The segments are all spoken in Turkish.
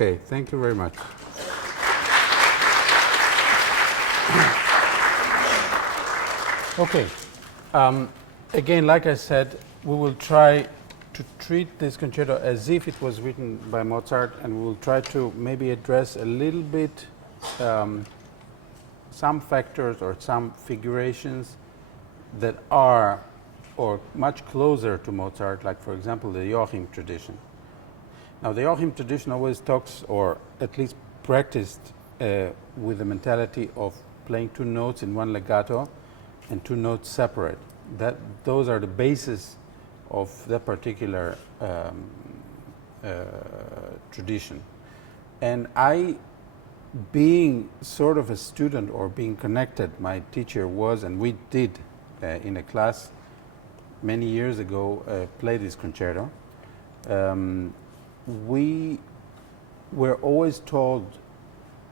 Okay, thank you very much. Okay, again, like I said, we will try to treat this concerto as if it was written by Mozart, and we will try to maybe address a little bit some factors or some figurations that are or much closer to Mozart, like for example the Joachim tradition. Now the Joachim tradition always talks, or at least practiced, with the mentality of playing two notes in one legato and two notes separate. Those are the basis of that particular tradition. And I, being sort of a student or being connected, my teacher was, and we did in a class many years ago, play this concerto. We were always told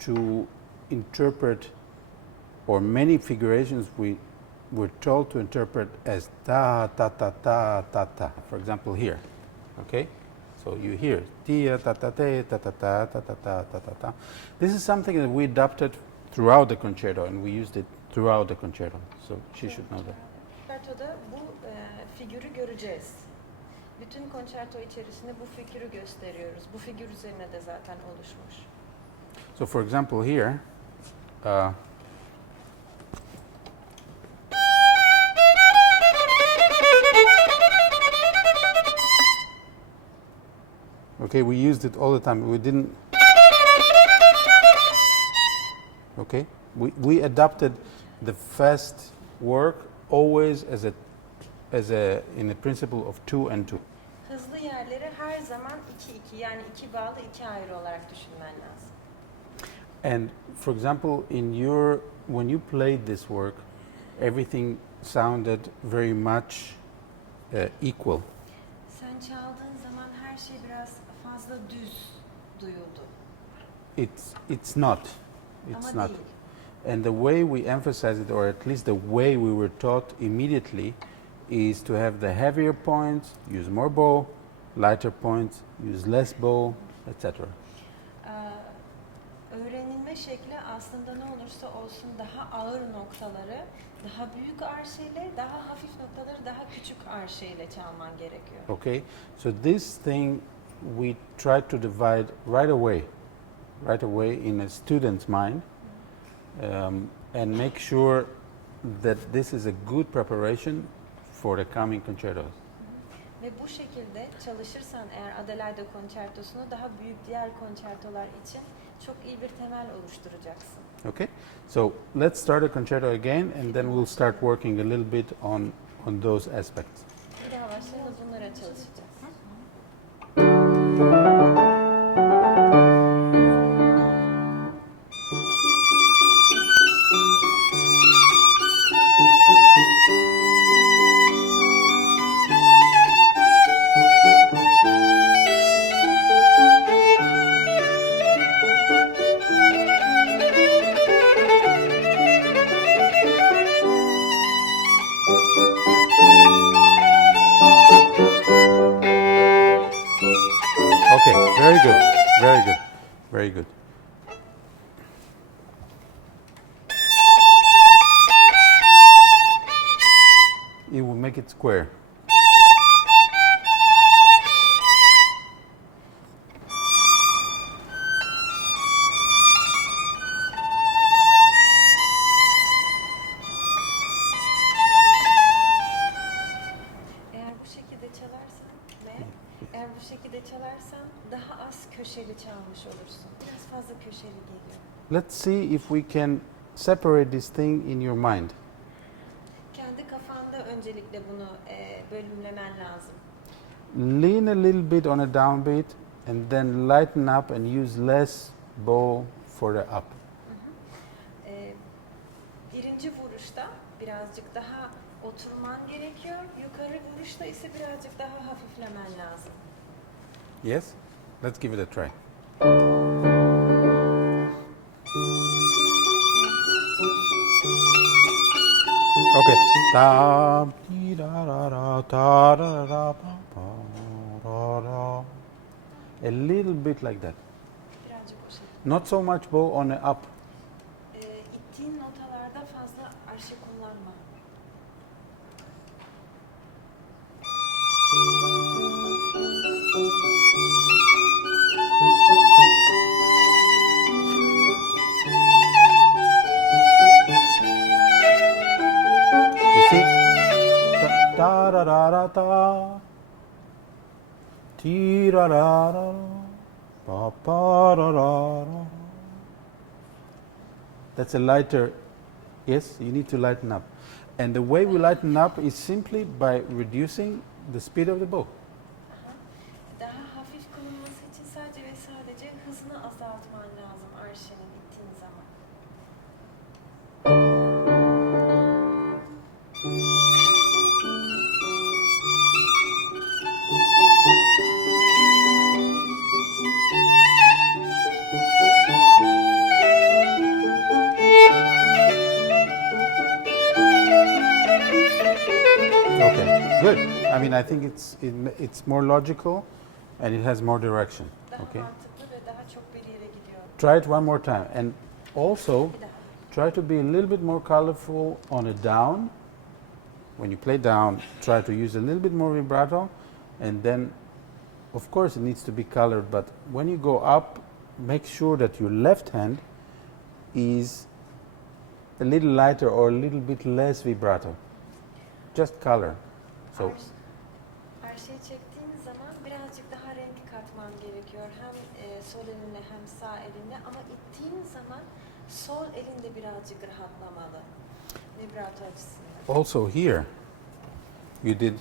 to interpret, or many figurations we were told to interpret as ta ta ta ta ta ta. For example, here, okay. So you hear tia ta ta ta ta ta ta ta ta ta ta ta. This is something that we adopted throughout the concerto, and we used it throughout the concerto. So she should know that. Konçertoda bu figürü göreceğiz. Bütün konçerto içerisinde bu figürü gösteriyoruz. Bu figür üzerine de zaten oluşmuş. So for example here, okay, we used it all the time. We didn't. Okay, we adopted the fast work always as a in the principle of 2 and 2. Hızlı yerleri her zaman 2-2 yani 2 bağlı 2 ayrı olarak düşünmen lazım. And for example, when you played this work, everything sounded very much equal. Sen çaldığın zaman her şey biraz fazla düz duyuldu. It's not. It's not. And the way we emphasize it, or at least the way we were taught immediately, is to have the heavier points, use more bow, lighter points, use less bow, etc. Öğrenilme şekli aslında ne olursa olsun daha ağır noktaları daha büyük arşeyle, daha hafif noktaları daha küçük arşeyle çalman gerekiyor. Okay, so this thing we try to divide right away in a student's mind, and make sure that this is a good preparation for the coming concertos. Ve bu şekilde çalışırsan eğer Adelaide konçertosunu daha büyük diğer konçertolar için çok iyi bir temel oluşturacaksın. Okay, so let's start a concerto again, and then we'll start working a little bit on those aspects. Bir daha başlayalım, bunlara çalışacağız. Okay, very good, very good, very good. It will make it square. Eğer bu şekilde çalarsan daha az köşeli çalmış olursun. Biraz fazla köşeli geliyor. Let's see if we can separate this thing in your mind. Kendi kafanda öncelikle bunu bölümlemen lazım. Lean a little bit on a downbeat, and then lighten up and use less bow for the up. Birinci vuruşta birazcık daha oturman gerekiyor. Yukarı vuruşta ise birazcık daha hafiflemen lazım. Yes? Let's give it a try. Okay. Ta dee da da da ta da da pa pa da da. A little bit like that. Birazcık o şekilde. Not so much bow on the up. İttiğin notalarda fazla arşe kullanma. You see? Da da da da da. Ti da da da. Pa pa da da da. That's a lighter. Yes, you need to lighten up. And the way we lighten up is simply by reducing the speed of the bow. Daha hafif kılınması için sadece ve sadece hızını azaltman lazım arşenin ittiğin zaman. Okay, good. I mean, I think it's more logical, and it has more direction. Daha Okay. mantıklı ve daha çok bir yere gidiyor. Try it one more time, and also Bir daha. try to be a little bit more colorful on a down. When you play down, try to use a little bit more vibrato, and then, of course, it needs to be colored, but when you go up, make sure that your left hand is a little lighter or a little bit less vibrato. Just color. So Arşeyi çektiğin zaman birazcık daha renk katman gerekiyor. Hem sol elinle hem sağ elinle, ama ittiğin zaman sol elinde birazcık rahatlamalı. Vibrato açısından. also here, you did.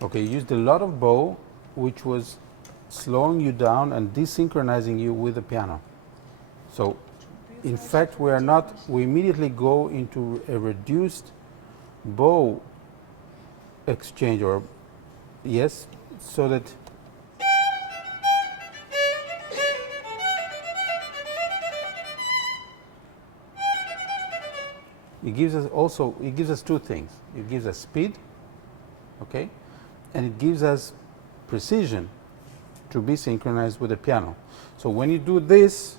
Okay, you used a lot of bow, which was slowing you down and desynchronizing you with the piano. So, in fact, we immediately go into a reduced bow exchange, or yes, so that it gives us two things. It gives us speed, okay, and it gives us precision to be synchronized with the piano. So when you do this,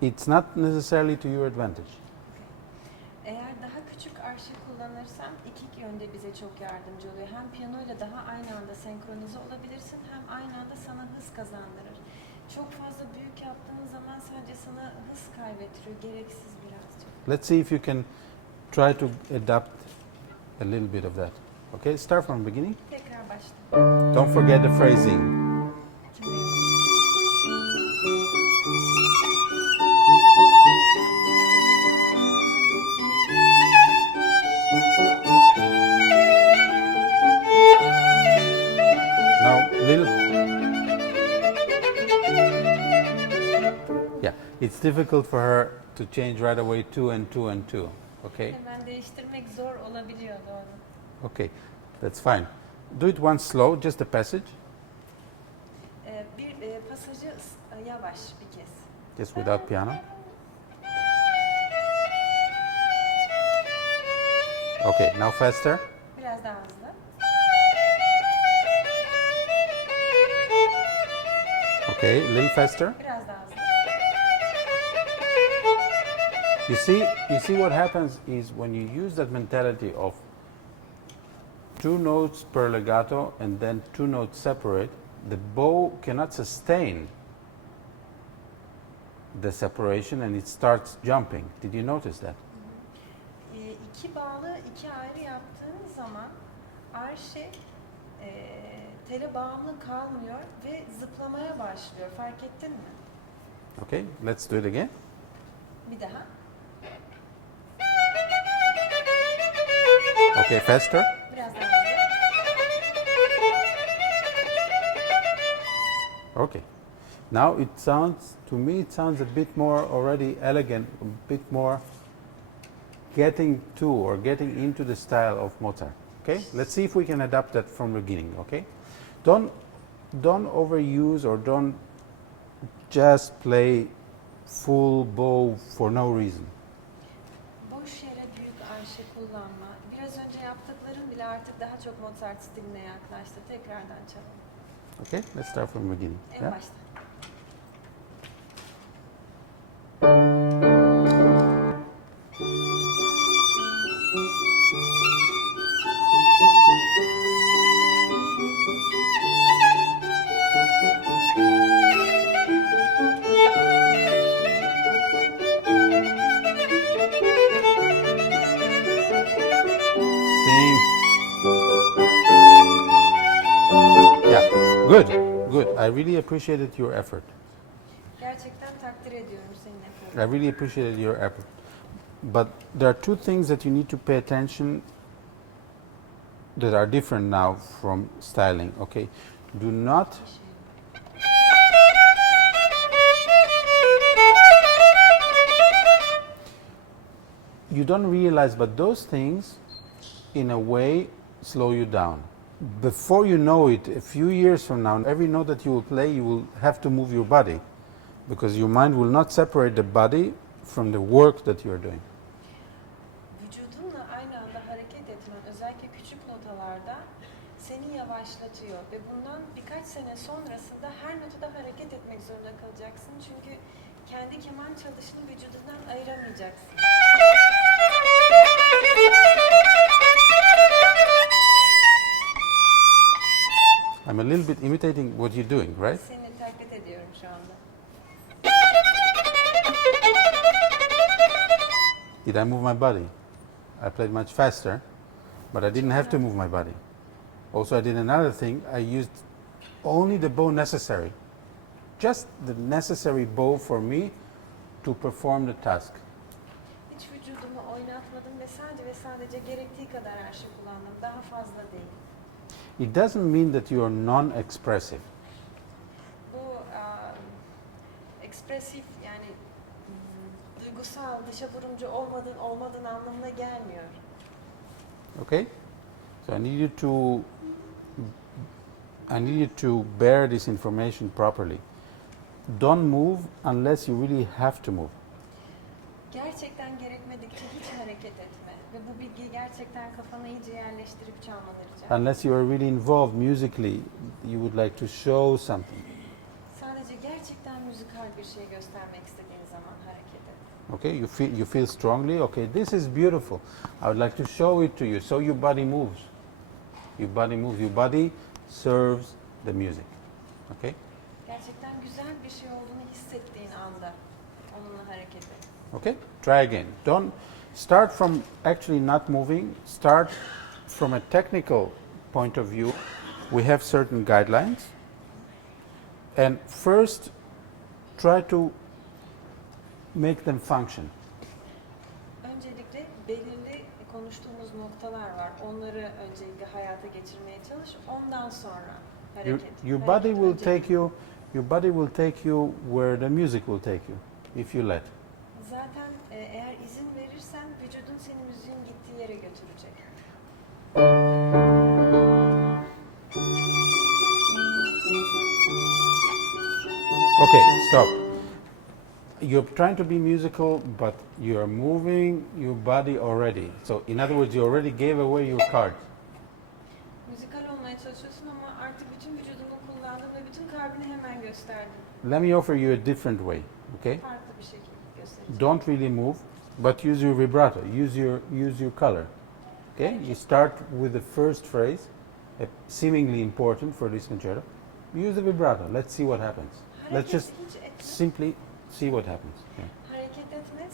it's not necessarily to your advantage. Eğer daha küçük arşe kullanırsan iki yönde bize çok yardımcı oluyor. Hem piyanoyla daha aynı anda senkronize olabilirsin, hem aynı anda sana hız kazandırır. Çok fazla büyük yaptığın zaman sadece sana hız kaybettiriyor, gereksiz birazcık. Let's see if you can try to adapt a little bit of that. Okay, start from the beginning. Tekrar başla. Don't forget the phrasing. It's difficult for her to change right away 2 and 2 and 2. Okay? Hemen değiştirmek zor olabiliyor, doğru. Okay, that's fine. Do it once slow, just the passage. Bir pasajı yavaş bir kez. Just without piano. Okay, now faster. Biraz daha hızlı. Okay, a little faster. Biraz daha hızlı. You see what happens is when you use that mentality of 2 notes per legato and then 2 notes separate, the bow cannot sustain the separation and it starts jumping. Did you notice that? İki bağlı, iki ayrı yaptığın zaman arşe tele bağımlı kalmıyor ve zıplamaya başlıyor. Fark ettin mi? Okay, let's do it again. Bir daha. Okay, faster. Biraz daha hızlı. Okay. Now it sounds a bit more already elegant, a bit more getting to or getting into the style of Mozart. Okay, let's see if we can adapt that from the beginning. Okay, don't overuse or don't just play full bow for no reason. Boş yere büyük arşe kullanma. Biraz önce yaptıkların bile artık daha çok Mozart stiline yaklaştı. Tekrardan çalalım. Okay, let's start from the beginning. En Yeah? başta. Sing. Yeah, good. I really appreciated your effort. Gerçekten takdir ediyorum senin eforunu. I really appreciated your effort. But there are two things that you need to pay attention that are different now from styling, okay? Do not you don't realize, but those things in a way slow you down. Before you know it, a few years from now, every note that you will play, you will have to move your body because your mind will not separate the body from the work that you are doing. Vücudunla aynı anda hareket etmen, özellikle küçük notalarda seni yavaşlatıyor ve bundan birkaç sene sonrasında her notada hareket etmek zorunda kalacaksın. Çünkü kendi keman çalışını vücudundan ayıramayacaksın. I'm a little bit imitating what you're doing, right? Seni taklit ediyorum şu anda. Did I move my body? I played much faster, but I didn't have to move my body. Also, I did another thing. I used only the bow necessary. Just the necessary bow for me to perform the task. Hiç vücudumu oynatmadım ve sadece gerektiği kadar arşa kullandım. Daha fazla değil. It doesn't mean that you are non-expressive. Bu ekspresif yani duygusal, dışa vurumcu olmadığın anlamına gelmiyor. Okay? So I need you to bear this information properly. Don't move unless you really have to move. Gerçekten gerekmedikçe hiç hareket etme ve bu bilgiyi gerçekten kafana iyice yerleştirip çalmanı rica ederim. Unless you are really involved musically, you would like to show something. Sadece gerçekten müzikal bir şey göstermek istediğin zaman hareket et. Okay, you feel strongly. Okay, this is beautiful. I would like to show it to you. So your body moves. Your body moves. Your body serves the music. Okay. Gerçekten güzel bir şey olduğunu hissettiğin anda onunla hareket et. Okay. Try again. Don't start from actually not moving. Start from a technical point of view. We have certain guidelines, and first try to make them function. Öncelikle belirli konuştuğumuz noktalar var. Onları öncelikle hayata geçirmeye çalış. Ondan sonra hareket. Your body will take you. Your body will take you where the music will take you, if you let. Zaten eğer izin verirsen vücudun seni müziğin gittiği yere götürecek. Okay, stop. You're trying to be musical, but you're moving your body already. So, in other words, you already gave away your card. Müzikal olmaya çalışıyorsun ama artık bütün vücudunu kullandın ve bütün kalbini hemen gösterdin. Let me offer you a different way, okay? Farklı bir şekilde göstereceğim. Don't really move, but use your vibrato. Use your color. Okay? You start with the first phrase, seemingly important for this concerto. Use the vibrato. Let's see what happens. Let's just hiç etme. simply see what happens. Yeah. Hareket etme.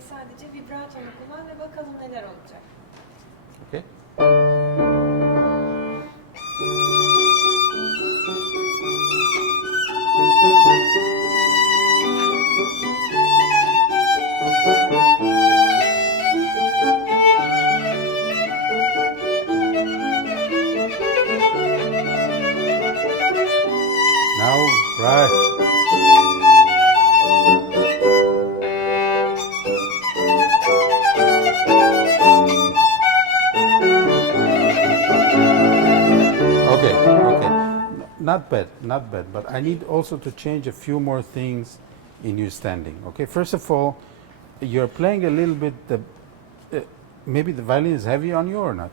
Sadece vibratonu kullan ve bakalım neler olacak. Okay? Now, right. Not bad, but I need also to change a few more things in your standing. Okay, first of all, you're playing a little bit, maybe the violin is heavy on you or not?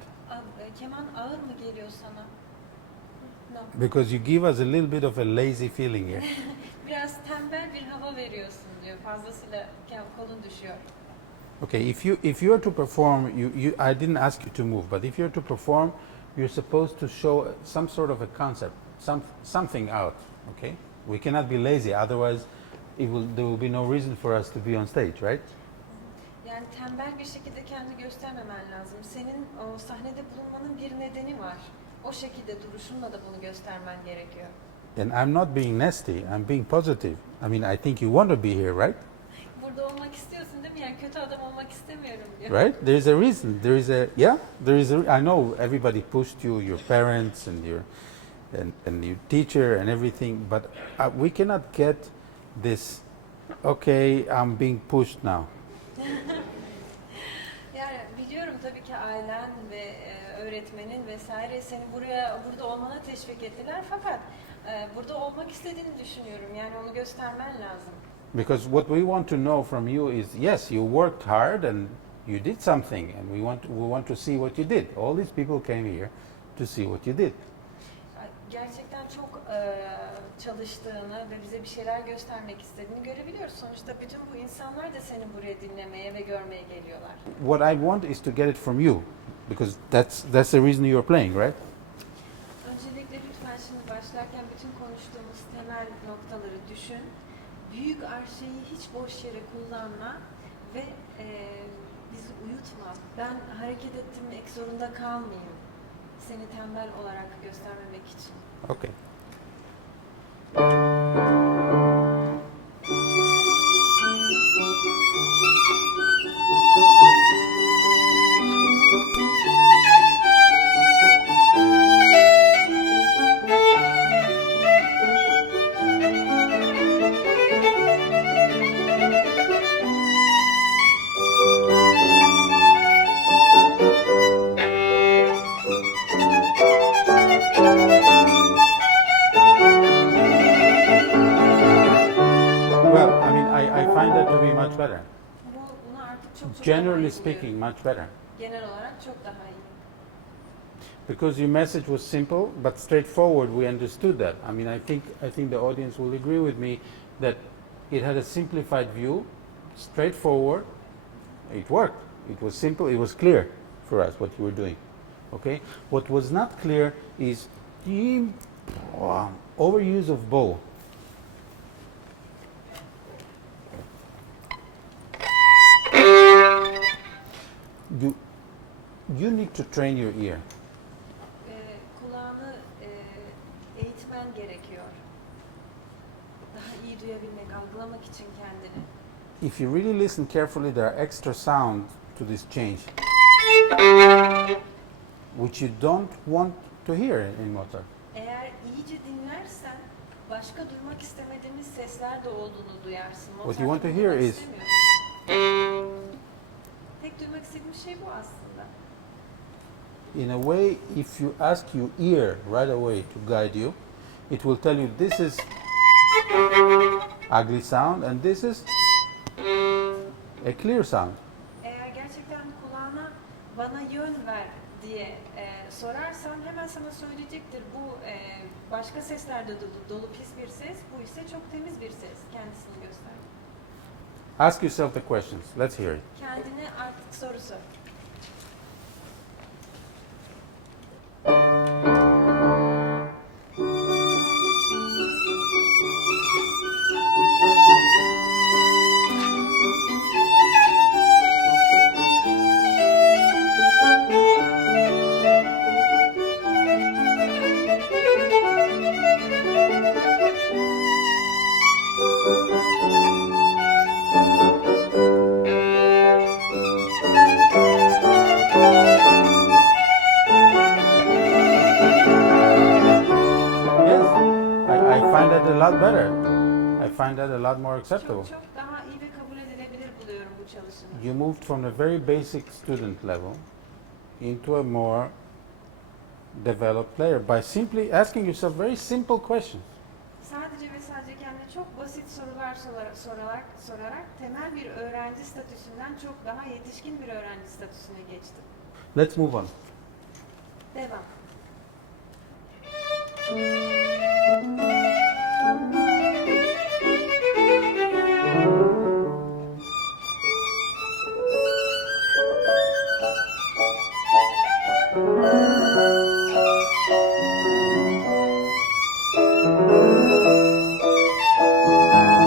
Keman ağır mı geliyor sana? No. Because you give us a little bit of a lazy feeling here. Biraz tembel bir hava veriyorsun diyor. Fazlasıyla kolun düşüyor. Okay, if you are to perform, I didn't ask you to move, but if you're to perform, you're supposed to show some sort of a concept, something out. Okay, we cannot be lazy, otherwise, there will be no reason for us to be on stage, right? Yani tembel bir şekilde kendi göstermemen lazım. Senin o sahnede bulunmanın bir nedeni var. O şekilde duruşunla da bunu göstermen gerekiyor. And I'm not being nasty, I'm being positive. I mean, I think you want to be here, right? Burada olmak istiyorsun değil mi? Yani kötü adam olmak istemiyorum diyor. Right? There is a reason. I know everybody pushed you, your parents and your teacher and everything, but we cannot get this, okay, I'm being pushed now. Yani biliyorum tabii ki ailen ve öğretmenin vesaire seni burada olmana teşvik ettiler, fakat burada olmak istediğini düşünüyorum. Yani onu göstermen lazım. Because what we want to know from you is, yes, you worked hard and you did something, and we want to see what you did. All these people came here to see what you did. Gerçekten çok çalıştığını ve bize bir şeyler göstermek istediğini görebiliyoruz. Sonuçta bütün bu insanlar da seni buraya dinlemeye ve görmeye geliyorlar. What I want is to get it from you, because that's the reason you're playing, right? Öncelikle lütfen şimdi başlarken bütün konuştuğumuz temel noktaları düşün. Büyük arşeyi hiç boş yere kullanma ve bizi uyutma. Ben hareket ettirmek zorunda kalmayayım. Seni tembel olarak göstermemek için. Okay. Well, I mean, I find that to be much better. Bunu artık çok daha Generally iyi speaking, buluyorum. much better. Genel olarak çok daha iyi. Because your message was simple but straightforward, we understood that. I mean, I think the audience will agree with me that it had a simplified view, straightforward. It worked. It was simple. It was clear for us what you were doing. Okay. What was not clear is the overuse of bow. You need to train your ear. Kulağını eğitmen gerekiyor. Daha iyi duyabilmek, algılamak için kendini. If you really listen carefully, there are extra sounds to this change, which you don't want to hear in Mozart. Eğer iyice dinlersen başka duymak istemediğimiz sesler de olduğunu duyarsın. What you Mozart want to bunu hear duymak is- istemiyor. Tek duymak istediğim şey bu aslında. In a way, if you ask your ear right away to guide you, it will tell you this is ugly sound and this is a clear sound. Eğer gerçekten kulağına bana yön ver diye sorarsan hemen sana söyleyecektir. Bu başka seslerde dolu pis bir ses, bu ise çok temiz bir ses. Kendisini göster. Ask yourself the questions. Let's hear it. Kendine artık soru sor. Yes, I find that a lot better. I find that a lot more acceptable. Çok daha iyi ve kabul edilebilir buluyorum bu çalışını. You moved from a very basic student level into a more developed player by simply asking yourself very simple questions. Sadece ve sadece kendine çok basit sorular sorarak temel bir öğrenci statüsünden çok daha yetişkin bir öğrenci statüsüne geçtim. Let's move on. Devam.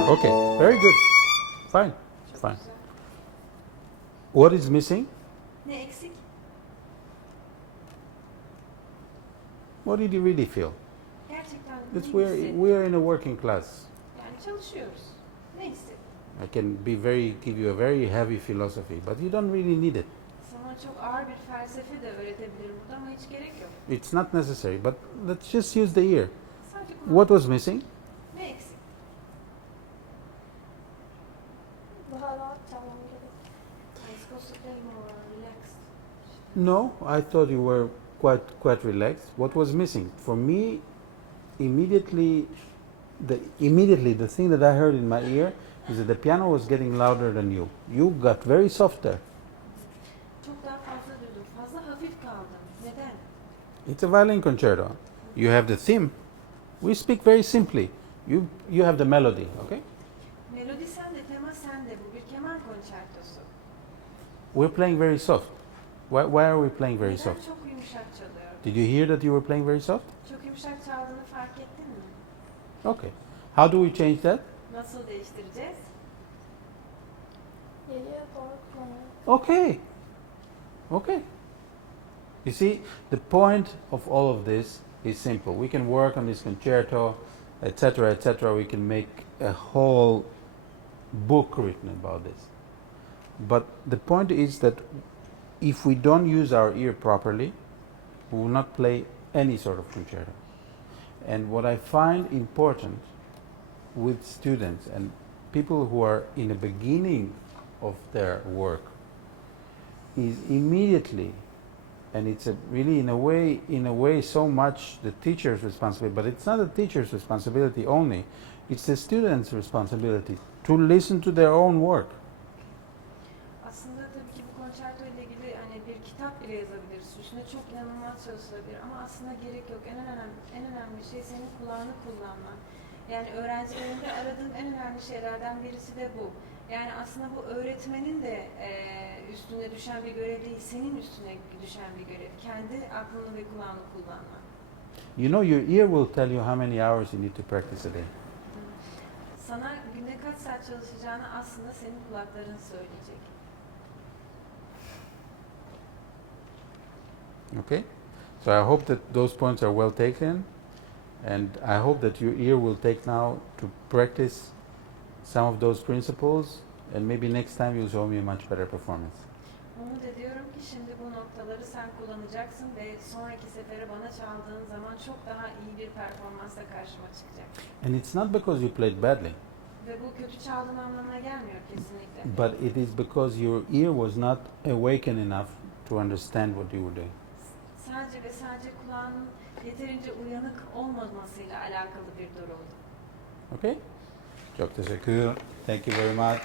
Okay, very good. Fine, Çok fine. güzel. What is missing? Ne eksik? What did you really feel? Gerçekten It's ne hissettin? we are in a working class. Yani çalışıyoruz. Ne hissettin? I can give you a very heavy philosophy, but you don't really need it. Sana çok ağır bir felsefe de öğretebilirim burada ama hiç gerek yok. It's not necessary, but let's just use the ear. Sadece What was missing? Ne eksik? Daha rahat çalmam gerek. I'm supposed to play more relaxed. No, I thought you were quite relaxed. What was missing? For me, immediately the thing that I heard in my ear is that the piano was getting louder than you. You got very soft there. Çok daha fazla duydum. Fazla hafif kaldım. Neden? It's a violin concerto. You have the theme, We speak very simply. You have the melody, okay? Melodi sende, tema sende. Bu bir keman konçertosu. We're playing very soft. Why are we playing very Neden soft? çok yumuşak çalıyor? Did you hear that you were playing very soft? Çok yumuşak çaldığını fark ettin mi? Okay. How do we change that? Nasıl değiştireceğiz? Geriye doğru kullanıyorum. Okay. Okay. You see, the point of all of this is simple. We can work on this concerto, etc., etc. We can make a whole book written about this. But the point is that if we don't use our ear properly, we will not play any sort of concerto. And what I find important with students and people who are in the beginning of their work is immediately, and it's really in a way so much the teacher's responsibility, but it's not the teacher's responsibility only, it's the student's responsibility to listen to their own work. Aslında tabii ki bu konçerto ile ilgili hani bir kitap bile yazabiliriz. Üstüne çok inanılmaz çalışılabilir ama aslında gerek yok. En önemli şey senin kulağını kullanman. Yani öğrencilerinde aradığım en önemli şeylerden birisi de bu. Yani aslında bu öğretmenin de üstüne düşen bir görev değil, senin üstüne düşen bir görev. Kendi aklını ve kulağını kullanman. You know, your ear will tell you how many hours you need to practice a day. Sana günde kaç saat çalışacağını aslında senin kulakların söyleyecek. Okay? So I hope that those points are well taken, and I hope that your ear will take now to practice some of those principles, and maybe next time you'll show me a much better performance. Umut ediyorum ki şimdi bu noktaları sen kullanacaksın ve sonraki sefere bana çaldığın zaman çok daha iyi bir performansla karşıma çıkacak. And it's not because you played badly, Ve bu kötü çaldığın anlamına gelmiyor kesinlikle. but it is because your ear was not awakened enough to understand what you were doing. Sadece ve sadece kulağının yeterince uyanık olmamasıyla alakalı bir durumdu. Okay? Çok teşekkür. Thank you very much.